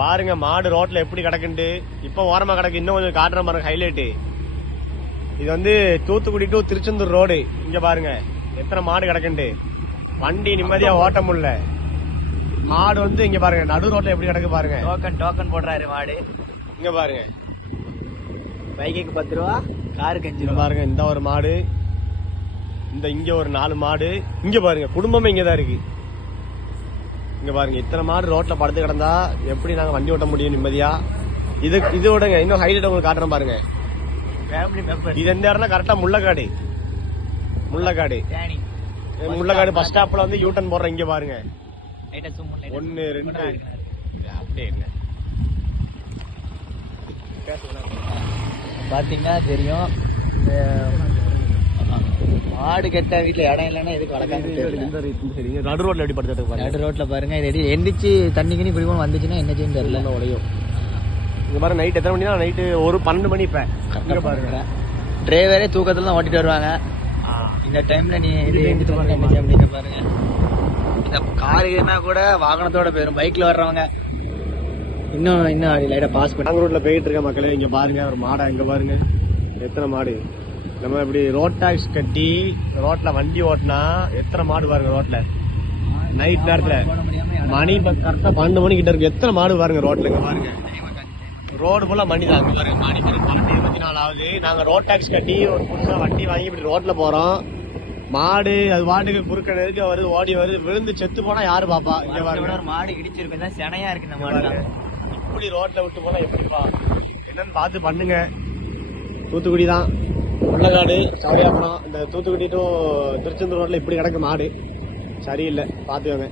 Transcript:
பாருங்க மாடு ரோட்ல எப்படி கிடக்குண்டு இப்ப ஓரமா கிடக்கு இன்னும் கொஞ்சம் காட்டுற பாருங்க ஹைலைட் இது வந்து தூத்துக்குடி டு திருச்செந்தூர் ரோடு இங்க பாருங்க எத்தனை மாடு கிடக்குண்டு வண்டி நிம்மதியா ஓட்ட முடியல. மாடு வந்து இங்க பாருங்க நடு ரோட்ல எப்படி கிடக்கு பாருங்க. டோக்கன் டோக்கன் போடுறாரு மாடு. இங்க பாருங்க. பைக்குக்கு பத்து ரூபா காருக்கு அஞ்சு ரூபா. பாருங்க இந்த ஒரு மாடு. இந்த இங்க ஒரு நாலு மாடு. இங்க பாருங்க குடும்பமே இங்க தான் இருக்கு. இங்க பாருங்க இத்தனை மாடு ரோட்ல படுத்து கிடந்தா எப்படி நாங்க வண்டி ஓட்ட முடியும் நிம்மதியா? இது இது விடுங்க இன்னும் ஹைலைட் உங்களுக்கு காட்டுறேன் பாருங்க. இது எந்த இடம்னா கரெக்டா முள்ளக்காடு. முள்ளக்காடு. முள்ளக்காடு பஸ் ஸ்டாப்ல வந்து யூட்டன் போடுற இங்க பாருங்க. ஒன்னு ரெண்டு. அப்படியே இல்லை. பாத்தீங்கன்னா தெரியும் இந்த மாடு கெட்ட வீட்டுல இடம் இல்லைன்னா எதுக்கு வளர்க்காம தெரியல நடு ரோட்ல எப்படி படுத்துட்டு பாருங்க. நடு ரோட்ல பாருங்க. இது எடி எந்திரிச்சு தண்ணி கிணி குடிக்கணும் வந்துச்சுன்னா என்ன செய்யும் தெரியல. உடையும் இங்க பாருங்க நைட் எத்தனை மணினா நைட்டு ஒரு பன்னெண்டு மணி இப்ப. இங்க பாருங்க. டிரைவரே தூக்கத்துல தான் ஓட்டிட்டு வருவாங்க. இந்த டைம்ல நீ எழுந்திட்டு பாருங்க என்ன செய்ய முடியுது பாருங்க. இந்த காருன்னா கூட வாகனத்தோட போயிரும். பைக்ல வர்றவங்க. இன்னும் இன்னும் லைட்டா பாஸ் பண்ணி ரோட்ல போயிட்டு இருக்க மக்களே. இங்க பாருங்க ஒரு மாடா இங்க பாருங்க. எத்தனை மாடு? நம்ம இப்படி ரோட் டாக்ஸ் கட்டி ரோட்ல வண்டி ஓட்டினா எத்தனை மாடு பாருங்க ரோட்ல நைட் நேரத்துல. மணி கரெக்டா பன்னெண்டு மணி கிட்ட இருக்கு. எத்தனை மாடு பாருங்க ரோட்ல இங்க பாருங்க. ரோடு ஃபுல்லா மணி தான். பாருங்க மணி பன்னெண்டு இருபத்தி நாலு ஆகுது. நாங்க ரோட் டாக்ஸ் கட்டி ஒரு புதுசா வண்டி வாங்கி இப்படி ரோட்ல போறோம். மாடு அது வாட்டுக்கு குறுக்க நெருக்க வருது ஓடி வருது. விழுந்து செத்து போனா யாரு பாப்பா? இங்க பாருங்க. மாடு இடிச்சிருக்கும் தான் செனையா இருக்கு இந்த மாடு. இப்படி ரோட்ல விட்டு போனா எப்படிப்பா? என்னன்னு பார்த்து பண்ணுங்க. தூத்துக்குடி தான். உள்ளகாடு சவடியாப்பணம் இந்த தூத்துக்குடி டு திருச்செந்தூர் ரோட்டில் இப்படி கிடக்கு மாடு. சரியில்லை பார்த்துக்கோங்க